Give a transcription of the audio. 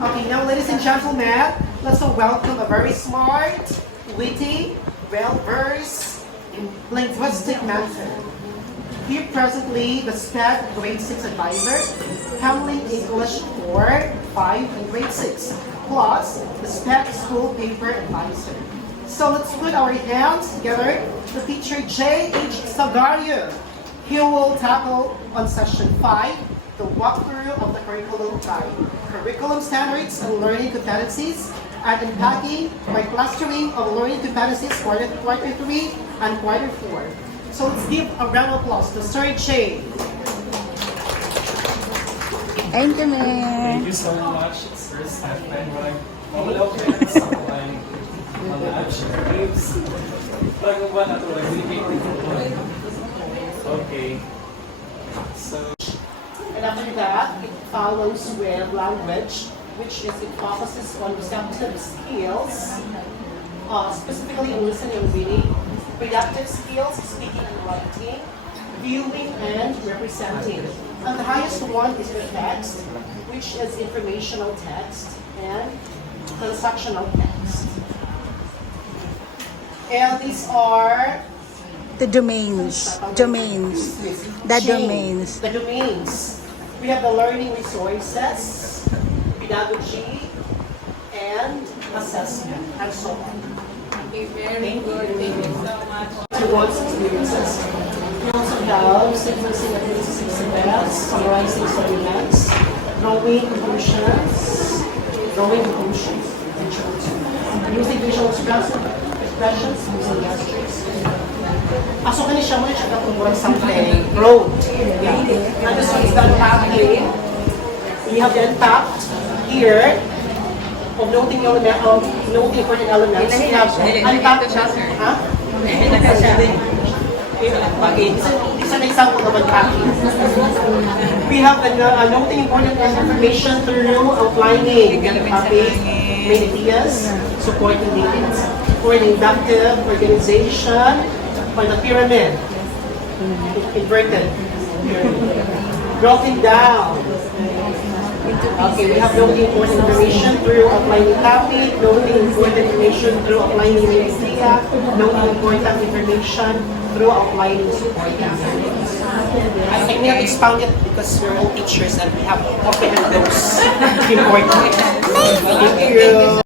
Okay, now ladies and gentlemen, let's welcome a very smart, witty, well-versed, in linguistic mentor. Here presently, the SPED Grade 6 advisor, handling English 4, 5, and Grade 6, plus the SPED School Paper advisor. So let's put our hands together to teacher J.H. Sagario. He will tackle on session 5, the walkthrough of the curriculum guide, curriculum standards and learning competencies, and unpacking by clustering of learning competencies quarter 3 and quarter 4. So let's give a round of applause to Sir J. Thank you, Thank man. you so much. It's first time right? Hello, friends. Ako ay mga action waves. Bago ba na ito? Okay. So, And after that, it follows with language, which is it focuses on receptive skills, specifically in listening and reading, productive skills, speaking and writing, viewing and representing. And the highest one is the text, which is informational text and transactional text. And these are The domains. Domains. The domains. The domains. We have the learning resources, pedagogy, and assessment, and so on. Very good. Thank you so much. Towards experiences. We also have sequencing abilities express, summarizing statements, drawing conclusions, using visual expressions, using gestures. So kani siya mo siya katungurang something road. And this one is the unpacking. We have the unpacked here of noting important elements. We have unpacked. Huh? Okay, this is an example of unpacking. We have the noting important information through outlining. Okay, main ideas, supporting needs, for an inductive organization, for the pyramid, inverted, broken down. Okay, we have noting important information through outlining topic, noting important information through outlining the idea, noting important information through outlining support. I think we have expounded because we're all teachers and we have often those important. Thank you.